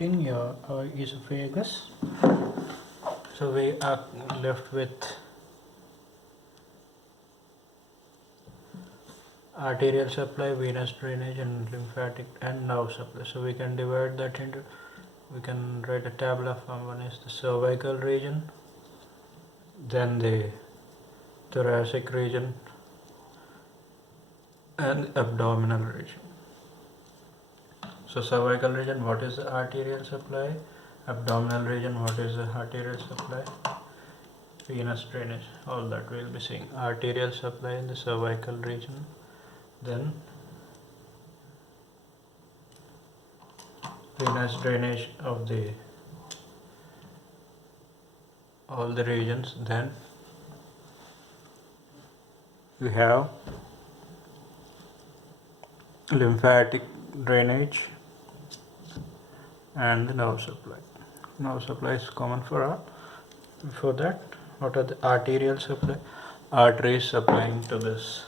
emptying your esophagus. So we are left with arterial supply, venous drainage, and lymphatic and nerve supply. So we can divide that into, we can write a tabular form. One is the cervical region, then the thoracic region, and abdominal region. So cervical region, what is the arterial supply? Abdominal region, what is the arterial supply? Venous drainage, all that we'll be seeing. Arterial supply in the cervical region, then venous drainage of the all the regions, then we have lymphatic drainage and the nerve supply. Nerve supply is common for all. Before that, what are the arterial supply? Arteries supplying to this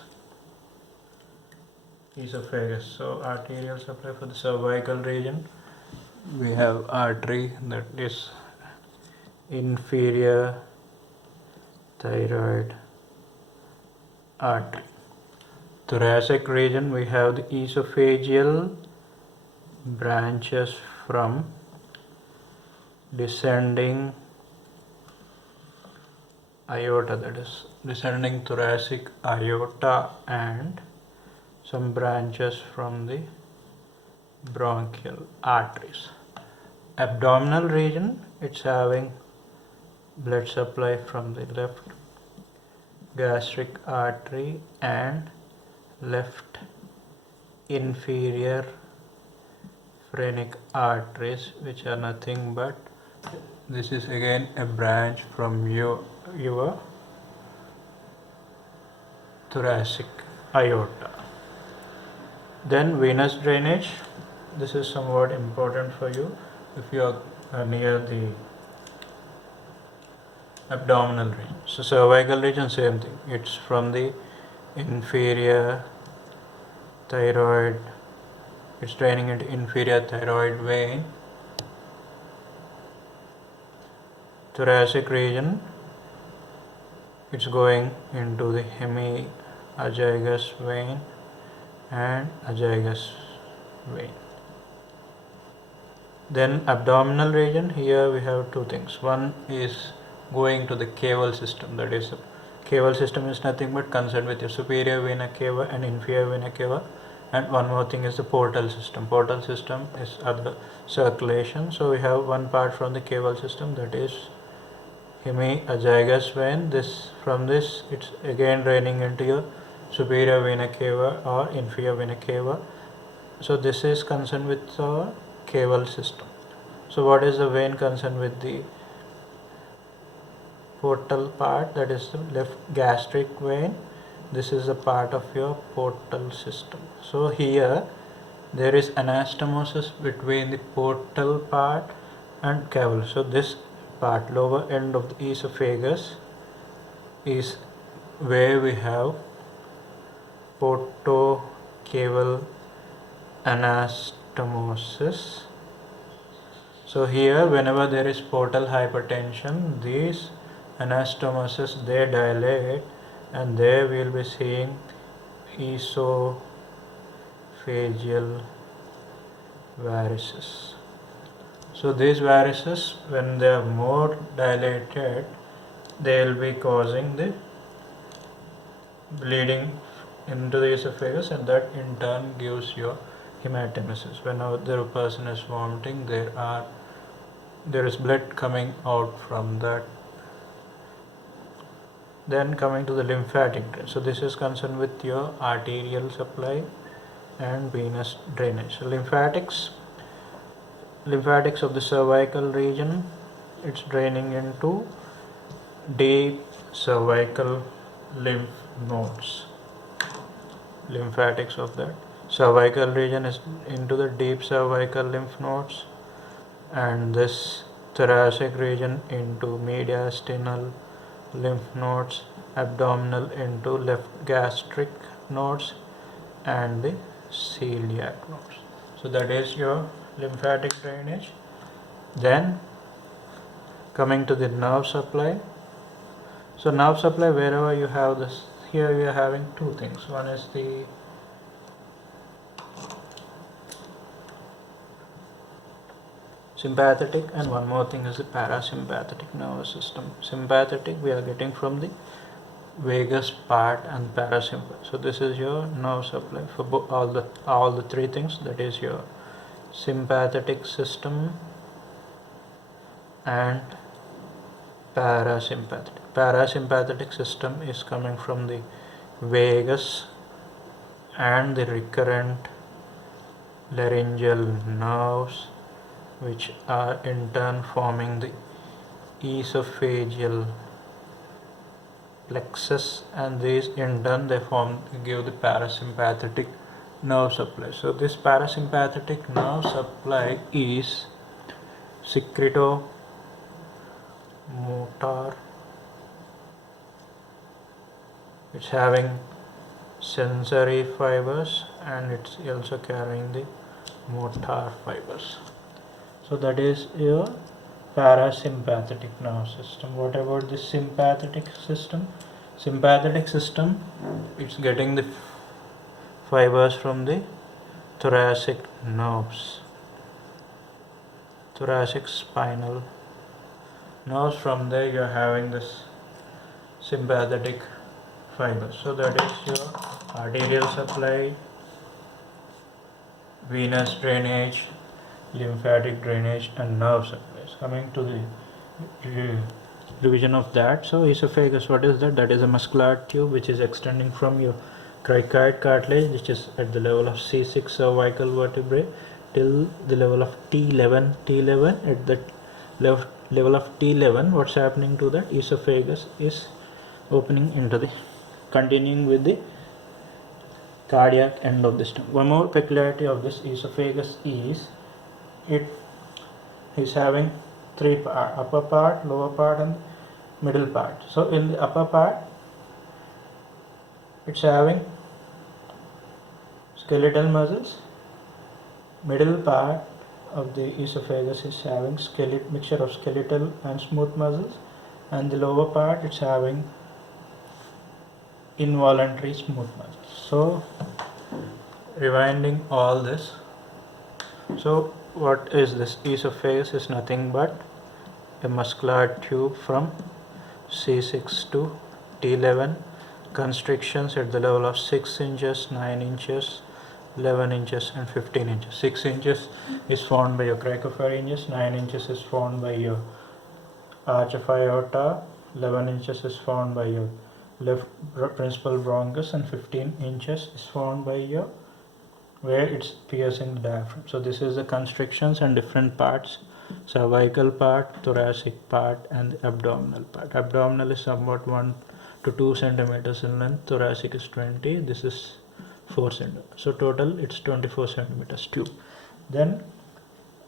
esophagus. So arterial supply for the cervical region, we have artery, that is inferior thyroid artery. Thoracic region, we have the esophageal branches from descending aorta, that is descending thoracic aorta, and some branches from the bronchial arteries. Abdominal region, it's having blood supply from the left gastric artery and left inferior phrenic arteries, which are nothing but, this is again a branch from your thoracic aorta. Then venous drainage, this is somewhat important for you if you are near the abdominal region. So cervical region, same thing, it's from the inferior thyroid, it's draining into inferior thyroid vein. Thoracic region, it's going into the hemiazygous vein and azygous vein. Then abdominal region, here we have two things. One is going to the caval system, that is, caval system is nothing but concerned with your superior vena cava and inferior vena cava. And one more thing is the portal system. Portal system is other circulation. So we have one part from the caval system, that is hemiazygous vein. This, from this, it's again draining into your superior vena cava or inferior vena cava. So this is concerned with the caval system. So what is the vein concerned with the portal part, that is the left gastric vein. This is a part of your portal system. So here there is anastomosis between the portal part and caval. So this part, lower end of the esophagus, is where we have portocaval anastomosis. So here, whenever there is portal hypertension, these anastomosis, they dilate, and there we will be seeing esophageal varices. So these varices, when they are more dilated, they will be causing the bleeding into the esophagus, and that in turn gives you hematemesis. Whenever the person is vomiting, there is blood coming out from that. Then coming to the lymphatic drainage. So this is concerned with your arterial supply and venous drainage. So lymphatics of the cervical region, it's draining into deep cervical lymph nodes. Lymphatics of that cervical region is into the deep cervical lymph nodes, and this thoracic region into mediastinal lymph nodes, abdominal into left gastric nodes, and the celiac nodes. So that is your lymphatic drainage. Then coming to the nerve supply. So nerve supply, wherever you have this, here we are having two things. One is the sympathetic, and one more thing is the parasympathetic nervous system. Sympathetic we are getting from the vagus part and parasympathetic. So this is your nerve supply for all the three things. That is your sympathetic system and parasympathetic. Parasympathetic system is coming from the vagus and the recurrent laryngeal nerves, which are in turn forming the esophageal plexus, and these in turn they give the parasympathetic nerve supply. So this parasympathetic nerve supply is secretomotor, it's having sensory fibers and it's also carrying the motor fibers. So that is your parasympathetic nerve system. What about the sympathetic system? Sympathetic system, it's getting the fibers from the thoracic nerves, thoracic spinal nerves. From there you are having this sympathetic fibers. So that is your arterial supply, venous drainage, lymphatic drainage, and nerve supplies. Coming to the revision of that. So esophagus, what is that? That is a muscular tube which is extending from your cricoid cartilage, which is at the level of C6 cervical vertebrae, till the level of T11. At the level of T11, what's happening to that? Esophagus is opening into the, continuing with the cardiac end of the stomach. One more peculiarity of this esophagus is it is having three parts: upper part, lower part, and middle part. So in the upper part, it's having skeletal muscles. Middle part of the esophagus is having mixture of skeletal and smooth muscles, and the lower part it's having involuntary smooth muscles. So rewinding all this, so what is this? Esophagus is nothing but a muscular tube from C6 to T11, constrictions at the level of 6 inches, 9 inches, 11 inches and 15 inches. 6 inches is formed by your cricopharyngeus, 9 inches is formed by your arch of aorta, 11 inches is formed by your left principal bronchus, and 15 inches is formed by your where it's piercing the diaphragm. So this is the constrictions and different parts: cervical part, thoracic part, and the abdominal part. Abdominal is somewhat 1 to 2 centimeters in length, thoracic is 20, this is 4 centimeters. So total it's 24 centimeters tube. Then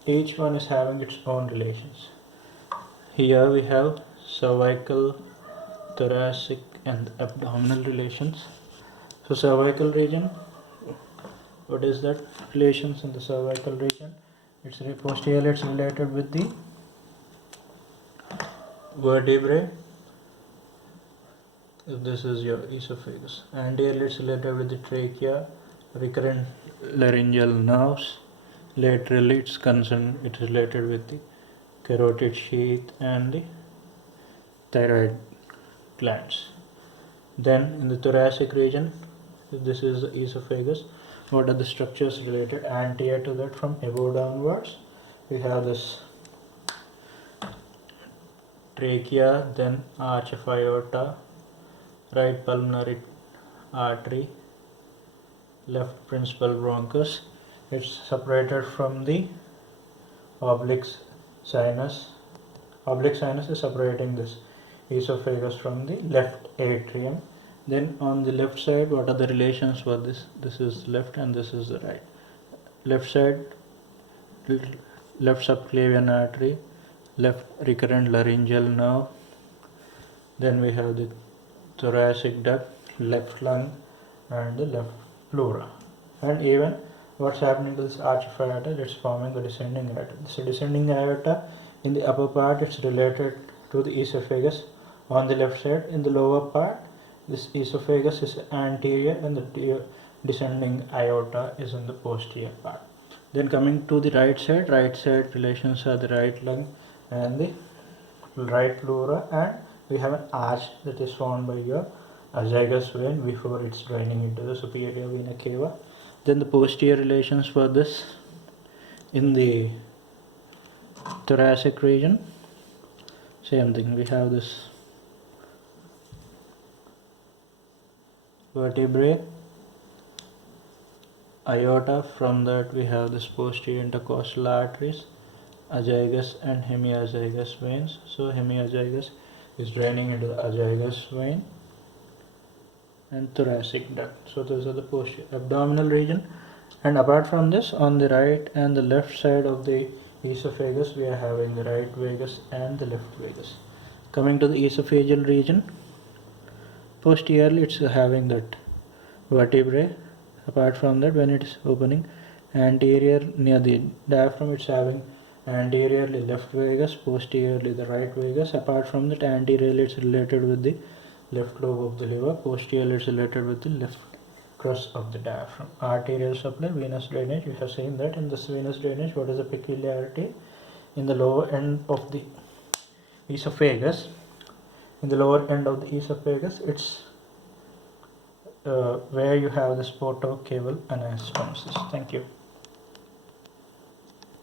each one is having its own relations. Here we have cervical, thoracic, and abdominal relations. So cervical region, what is that? Relations in the cervical region, it's posteriorly it's related with the vertebrae, if this is your esophagus. Anteriorly it's related with the trachea, recurrent laryngeal nerves. Laterally it's related with the carotid sheath and the thyroid glands. Then in the thoracic region, this is the esophagus. What are the structures related? Anterior to that, from above downwards, we have this trachea, then arch of aorta, right pulmonary artery, left principal bronchus. It's separated from the oblique sinus. Oblique sinus is separating this esophagus from the left atrium. Then on the left side, what are the relations for this? This is left and this is the right. Left side, left subclavian artery, left recurrent laryngeal nerve. Then we have the thoracic duct, left lung, and the left pleura. And even what's happening to this arch of aorta? It's forming the descending aorta. This descending aorta in the upper part, it's related to the esophagus on the left side. In the lower part, this esophagus is anterior and the descending aorta is in the posterior part. Then coming to the right side relations are the right lung and the right pleura, and we have an arch that is formed by your azygous vein before it's draining into the superior vena cava. Then the posterior relations for this in the thoracic region, same thing, we have this vertebrae, aorta, from that we have this posterior intercostal arteries, azygous and hemiazygous veins. So hemiazygous is draining into the azygous vein and thoracic duct. So those are the posterior abdominal region. And apart from this, on the right and the left side of the esophagus, we are having the right vagus and the left vagus. Coming to the esophageal region, posteriorly it's having that vertebrae. Apart from that, when it is opening anterior near the diaphragm, it's having anteriorly left vagus, posteriorly the right vagus. Apart from that, anteriorly it's related with the left lobe of the liver, posteriorly it's related with the left crust of the diaphragm. Arterial supply, venous drainage, we have seen that. In this venous drainage, what is the peculiarity? In the lower end of the esophagus, it's where you have this portocaval anastomosis. Thank you.